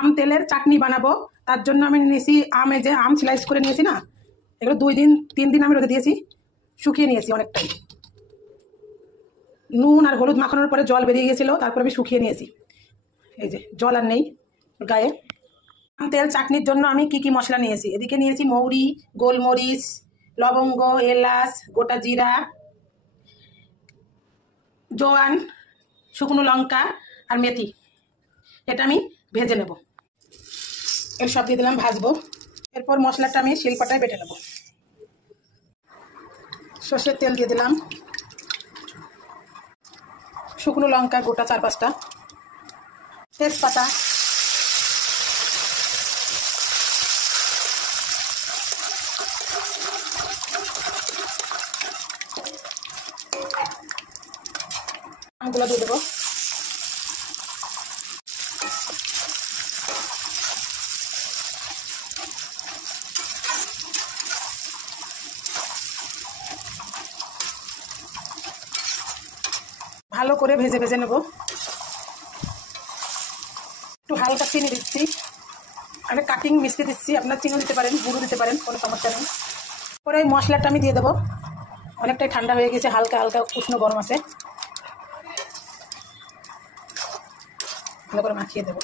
আম তেলের চাটনি বানাবো। তার জন্য আমি নিয়েছি আম, এই যে আম স্লাইস করে নিয়েছি না, এগুলো 2 দিন 3 দিন আমি রোদে দিয়েছি, শুকিয়ে নিয়েছি অনেকটাই। নুন আর হলুদ মাখানোর পরে জল বেরিয়ে গেছিলো, তারপর আমি শুকিয়ে নিয়েছি। এই যে জল আর নেই গায়ে। আম তেল চাটনির জন্য আমি কি কি মশলা নিয়েছি, এদিকে নিয়েছি মৌরি, গোলমরিচ, লবঙ্গ, এলাচ, গোটা জিরা, জোয়ান, শুকনো লঙ্কা আর মেথি। এটা আমি ভেজে নেব। এর সব দিয়ে দিলাম, ভাজবো। এরপর মশলাটা আমি শিলপাটায় বেটে নেব। সর্ষের তেল দিয়ে দিলাম, শুকনো লঙ্কা গোটা 4-5টা, তেজপাতা, আমগুলো দিয়ে দেবো। ভালো করে ভেজে ভেজে নেব। একটু হালকা চিনি দিচ্ছি, আমি কাটিং মিষ্টি দিচ্ছি, আপনার চিনি দিতে পারেন, গুঁড়ো দিতে পারেন, কোনো সমস্যা নেই। পরে এই মশলাটা আমি দিয়ে দেবো। অনেকটাই ঠান্ডা হয়ে গেছে, হালকা হালকা উষ্ণ গরম আছে, ভালো করে মাখিয়ে দেবো।